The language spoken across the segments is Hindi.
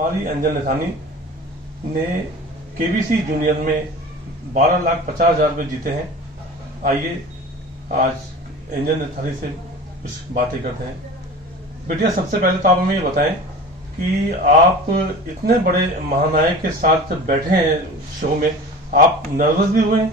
हमारी एंजल नथानी ने केबीसी जूनियर में 12,50,000 रुपये जीते हैं। आइए आज एंजल नथानी से कुछ बातें करते हैं। बेटिया, सबसे पहले तो आप हमें ये बताएं कि आप इतने बड़े महानायक के साथ बैठे हैं शो में, आप नर्वस भी हुए हैं?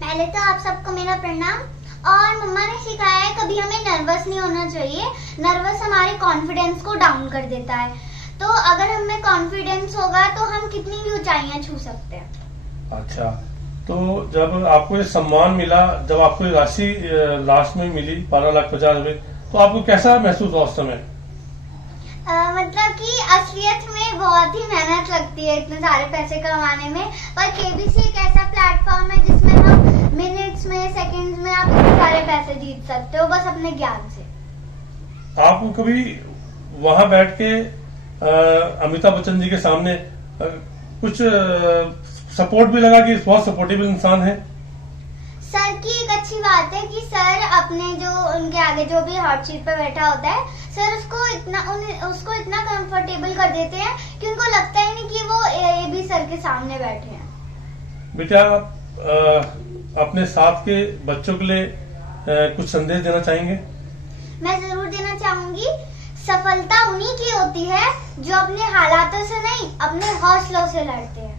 पहले तो आप सबको मेरा प्रणाम। और मम्मा ने सिखाया है कभी हमें नर्वस नहीं होना चाहिए। नर्वस हमारे कॉन्फिडेंस को डाउन कर देता है। तो अगर हमें कॉन्फिडेंस होगा तो हम कितनी भी ऊंचाइयां छू सकते हैं। अच्छा, तो जब आपको ये सम्मान मिला, जब आपको ये राशि लास्ट में मिली 12,50,000 रुपये, तो आपको कैसा महसूस हुआ उस समय? मतलब कि असलियत में बहुत ही मेहनत लगती है इतने सारे पैसे कमाने में। पर केबीसी एक ऐसा प्लेटफॉर्म है जिसमें हम मिनट्स में, सेकंड्स में आप इतने सारे पैसे जीत सकते हो बस अपने ज्ञान से। आपको कभी वहां बैठ के अमिताभ बच्चन जी के सामने कुछ सपोर्ट भी लगा कि बहुत सपोर्टिव इंसान है? सर की एक अच्छी बात है कि सर अपने जो उनके आगे जो भी हॉट सीट पे बैठा होता है, सर उसको इतना कंफर्टेबल कर देते हैं कि उनको लगता ही नहीं कि वो ये भी सर के सामने बैठे हैं। बेटा, अपने साथ के बच्चों के लिए कुछ संदेश देना चाहेंगे? मैं जरूर देना चाहूंगी। सफलता उन्हीं की होती है जो अपने हालातों से नहीं, अपने हौसलों से लड़ते हैं।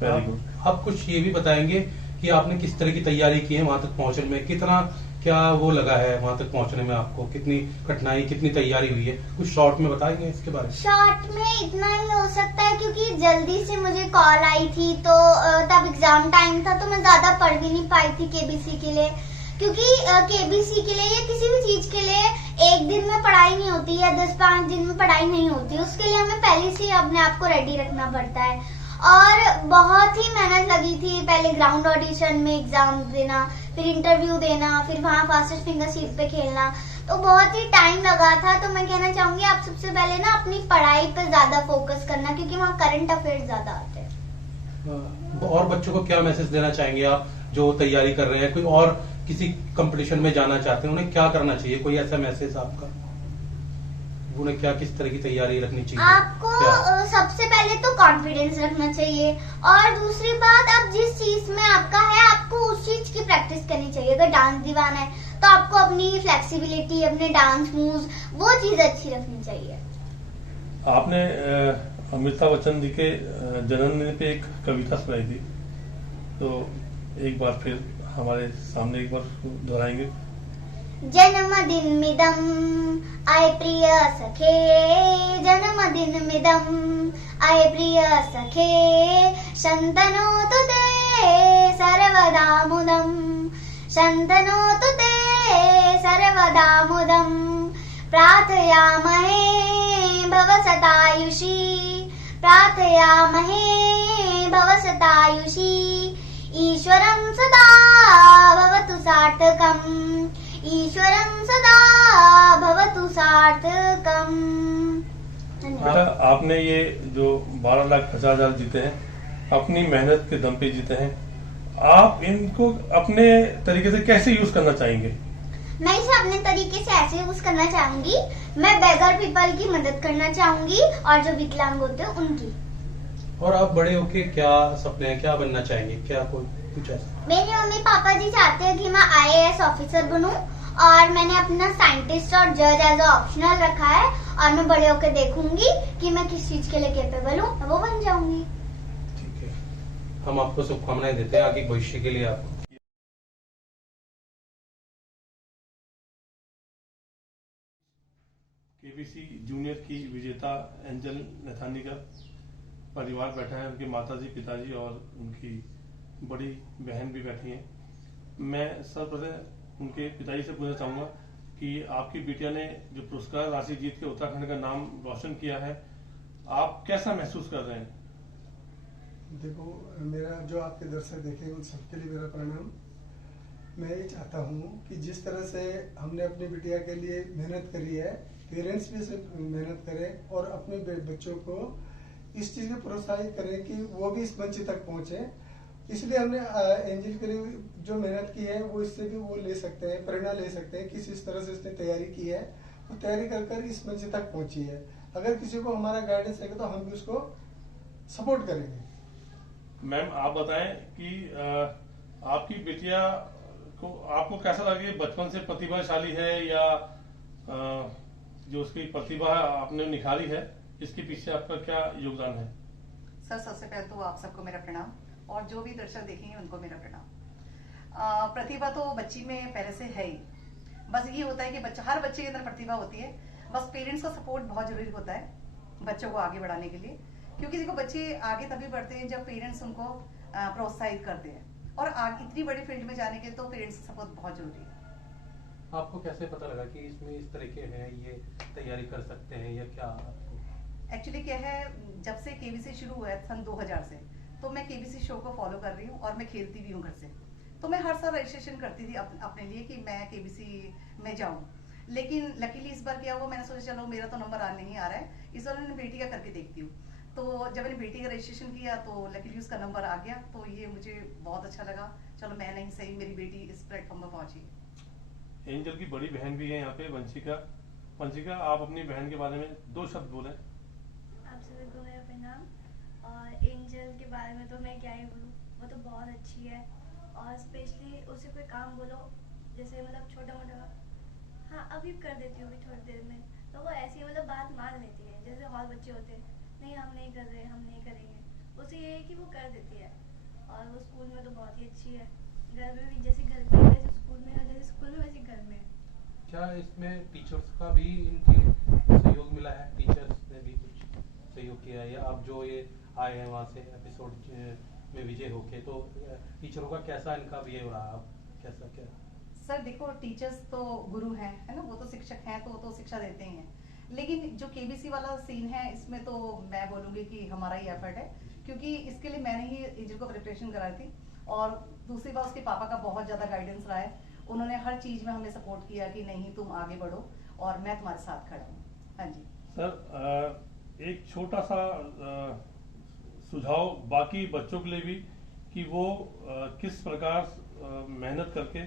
Very good. आप कुछ ये भी बताएंगे कि आपने किस तरह की तैयारी की है वहां तक पहुंचने में, कितना क्या वो लगा है वहां तक पहुंचने में, आपको कितनी कठिनाई, कितनी तैयारी हुई है, कुछ शॉर्ट में बताएंगे इसके बारे में? शॉर्ट में इतना ही हो सकता है क्योंकि जल्दी से मुझे कॉल आई थी, तो तब एग्जाम टाइम था, तो मैं ज्यादा पढ़ भी नहीं पाई थी केबीसी के लिए। क्योंकि केबीसी के लिए या किसी भी चीज के लिए एक दिन में पढ़ाई नहीं होती या 10-5 दिन में पढ़ाई नहीं होती। उसके लिए हमें पहले से अपने आप को रेडी रखना पड़ता है। और बहुत ही मेहनत लगी थी। पहले ग्राउंड ऑडिशन में एग्जाम देना, फिर इंटरव्यू देना, फिर वहाँ फास्टेस्ट फिंगर सीट पे खेलना, तो बहुत ही टाइम लगा था। तो मैं कहना चाहूंगी आप सबसे पहले ना अपनी पढ़ाई पे ज्यादा फोकस करना, क्योंकि वहाँ करंट अफेयर्स ज्यादा आते हैं। और बच्चों को क्या मैसेज देना चाहेंगे आप जो तैयारी कर रहे हैं, कोई और किसी कंपटीशन में जाना चाहते हैं, उन्हें क्या करना चाहिए? कोई ऐसा मैसेज आपका, उन्हें क्या, किस तरह की तैयारी रखनी चाहिए? आपको सबसे पहले तो कॉन्फिडेंस रखना चाहिए। और दूसरी बात, आप जिस चीज में आपका है आपको उस चीज की प्रैक्टिस करनी चाहिए। अगर डांस दीवाना है तो आपको अपनी फ्लेक्सिबिलिटी, अपने डांस मूव्स, वो चीज अच्छी रखनी चाहिए। आपने अमिताभ बच्चन जी के जन्मदिन पे एक कविता सुनाई थी, तो एक बार फिर हमारे सामने एक बार दोहराएंगे? जन्मदिन मिदम आय प्रिय सखे, जन्मदिन मिदम आय प्रिय सखे, शन्तनोतु ते सर्वदा मुदम्, शन्तनोतु ते सर्वदा मुदम्, प्रार्थयामहे भव सतायुषी, प्रार्थयामहे भव सतायुषी, ईश्वरं सदा भवतु सार्थकम्, ईश्वरं सदा भवतु सार्थकम्। बेटा, आपने ये जो 12,50,000 जीते हैं, अपनी मेहनत के दम पे जीते हैं। आप इनको अपने तरीके से कैसे यूज करना चाहेंगे? मैं इसे अपने तरीके से ऐसे यूज करना चाहूंगी। मैं बेगर पीपल की मदद करना चाहूंगी और जो विकलांग होते हैं उनकी। और आप बड़े होके क्या सपने हैं, क्या बनना चाहेंगे, क्या कोई कुछ ऐसा? मेरे मम्मी पापा जी चाहते हैं कि मैं IAS ऑफिसर बनूं, और मैंने अपना साइंटिस्ट और जज एज ऑप्शनल रखा है। और मैं बड़े होकर देखूंगी कि मैं किस चीज के लिए कैपेबल हूँ, मैं वो बन जाऊंगी। ठीक है, हम आपको शुभकामनाएं देते हैं आगे भविष्य के लिए। आपको केबीसी जूनियर की विजेता एंजल नथानी का परिवार बैठा है, उनके माताजी, पिताजी और उनकी बड़ी बहन भी बैठी हैं। मैं सर्वप्रथम उनके पिताजी से पूछना चाहूंगा कि आपकी बिटिया ने जो पुरस्कार राशि जीत के उत्तराखंड का नाम रोशन किया है, आप कैसा महसूस कर रहे हैं? देखो, मेरा जो आपके दर्शक देखे उन सबके लिए मेरा प्रणाम। मैं ये चाहता हूँ कि जिस तरह से हमने अपनी बिटिया के लिए मेहनत करी है, पेरेंट्स भी इसे मेहनत करें और अपने बच्चों को इस चीज में प्रोत्साहित करें कि वो भी इस मंच तक पहुंचे। इसलिए हमने एंजल के लिए जो मेहनत की है वो इससे भी वो ले सकते हैं, प्रेरणा ले सकते हैं कि इस तरह से इसने तैयारी की है, वो तैयारी कर इस मंच तक पहुंची है। अगर किसी को हमारा गाइडेंस है तो हम भी उसको सपोर्ट करेंगे। मैम आप बताएं कि आपकी बिटिया को आपको कैसा लगे, बचपन से प्रतिभाशाली है या जो उसकी प्रतिभा आपने निखारी है, इसके पीछे आपका क्या योगदान है? सर सबसे पहले तो आप सबको मेरा प्रणाम, और जो भी दर्शक देखेंगे उनको मेरा प्रणाम। प्रतिभा तो बच्ची में पहले से है ही, बस ये होता है कि बच्चा, हर बच्चे के अंदर प्रतिभा होती है, बस पेरेंट्स का सपोर्ट बहुत जरूरी होता है बच्चों को आगे बढ़ाने के लिए। क्योंकि देखो बच्चे आगे तभी बढ़ते हैं जब पेरेंट्स उनको प्रोत्साहित करते हैं, और आगे इतनी बड़ी फील्ड में जाने के तो पेरेंट्स का सपोर्ट बहुत जरूरी है। आपको कैसे पता लगा कि इसमें इस तरह के हैं, ये तैयारी कर सकते हैं या क्या? एक्चुअली क्या है, जब से केबीसी शुरू हुआ है सन 2000 से, तो मैं केबीसी शो को फॉलो कर रही हूँ और मैं खेलती भी हूँ घर से। तो मैं हर साल रजिस्ट्रेशन करती थी अपने लिए कि मैं केबीसी में जाऊँ, लेकिन लकीली इस बार क्या हुआ, मैंने सोचा चलो मेरा तो नंबर नहीं आ रहा है, इस बार मैंने बेटी का करके देखती हूँ। तो जब मैंने बेटी का रजिस्ट्रेशन किया तो लकीली उसका नंबर आ गया, तो ये मुझे बहुत अच्छा लगा, चलो मैं नहीं सही मेरी बेटी इस प्लेटफॉर्म पर पहुंची। एंजल की बड़ी बहन भी है यहाँ पे, वंशिका। वंशिका, आप अपनी बहन के बारे में 2 शब्द बोलें। आप सभी को मेरा प्रणाम। और एंजल के बारे में तो मैं क्या ही बोलूँ, वो तो बहुत अच्छी है, और स्पेशली उसे कोई काम बोलो, जैसे मतलब छोटा मोटा, हाँ अभी कर देती हूँ थोड़ी देर में, तो वो ऐसी मतलब बात मान लेती है। जैसे और बच्चे होते हैं, नहीं हम नहीं कर रहे, हम नहीं करेंगे, उसे ये है कि वो कर देती है। और वो स्कूल में तो बहुत ही अच्छी है, घर में भी जैसे घर पे वैसे स्कूल में, जैसे स्कूल में वैसे घर में। क्या इसमें टीचर्स का भी इनके सहयोग मिला है? टीचर्स ने भी कुछ सहयोग किया है, या आप जो ये आए हैं वहाँ से एपिसोड में विजय होके, तो टीचरों का कैसा इनका बिहेव रहा, आप कैसा क्या? सर देखो, टीचर्स तो गुरु हैं, है ना, वो तो शिक्षक हैं, तो वो तो शिक्षा देते ही हैं, लेकिन जो केबीसी वाला सीन है इसमें तो मैं बोलूंगी कि हमारा ही एफर्ट है, क्योंकि इसके लिए मैंने ही एंजल को प्रिपरेशन करा थी, और दूसरी बात उसके पापा का बहुत ज्यादा गाइडेंस रहा है, उन्होंने हर चीज में हमें सपोर्ट किया कि नहीं तुम आगे बढ़ो और मैं तुम्हारे साथ खड़ा हूँ। हाँ जी सर, एक छोटा सा सुझाव बाकी बच्चों के लिए भी कि वो किस प्रकार मेहनत करके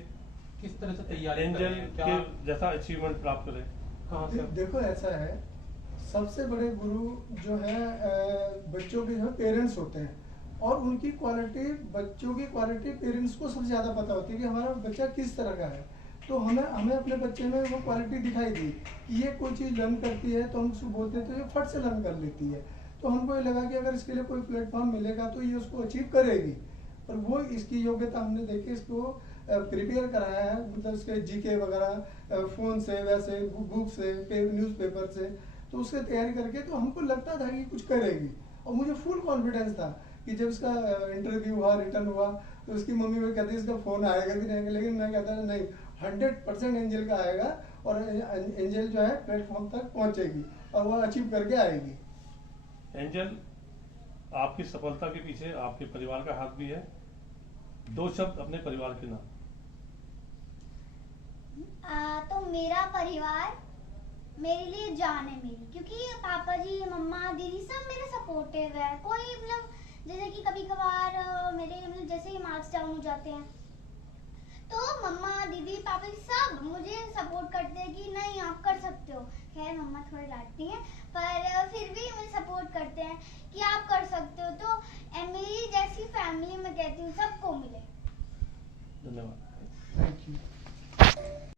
किस तरह से तैयारी एंजल करें, क्या के जैसा अचीवमेंट प्राप्त करें। कहाँ से? देखो ऐसा है, सबसे बड़े गुरु जो है बच्चों के जो पेरेंट्स होते हैं, और उनकी क्वालिटी, बच्चों की क्वालिटी पेरेंट्स को सबसे ज्यादा पता होती है कि हमारा बच्चा किस तरह का है। तो हमें अपने बच्चे में वो क्वालिटी दिखाई दी कि ये कोई चीज लर्न करती है तो हम उसको बोलते हैं तो ये फट से लर्न कर लेती है। तो हमको ये लगा कि अगर इसके लिए कोई प्लेटफॉर्म मिलेगा तो ये उसको अचीव करेगी, और वो इसकी योग्यता हमने देखी, इसको प्रिपेयर कराया है, मतलब इसके जीके वगैरह फोन से, वैसे बुक से, न्यूज़पेपर से, तो उससे तैयारी करके तो हमको लगता था कि कुछ करेगी, और मुझे फुल कॉन्फिडेंस था कि जब इसका इंटरव्यू हुआ, रिटर्न हुआ, तो उसकी मम्मी वो कहती है इसका फोन आएगा कि नहीं आएगा, लेकिन मैं कहता था नहीं, 100% एंजल का आएगा, और एंजल जो है प्लेटफॉर्म तक पहुंचेगी और वो अचीव करके आएगी। एंजल, आपकी सफलता के पीछे आपके परिवार का हाथ भी है। 2 शब्द अपने परिवार के नाम। तो मेरा परिवार मेरे लिए जान है मेरी, क्योंकि पापा जी, मम्मा, दीदी सब मेरे सपोर्टिव है। कोई मतलब जैसे कि कभी कभार मेरे मतलब जैसे ही मार्क्स डाउन हो जाते हैं तो मम्मा, दीदी, पापा सब मुझे सपोर्ट करते हैं कि नहीं आप कर सकते हो। खैर मम्मा थोड़ी डांटती हैं, पर फिर भी मुझे सपोर्ट करते हैं कि आप कर सकते हो। तो मेरी जैसी फैमिली मैं कहती हूँ सबको मिले। धन्यवाद। Thank you.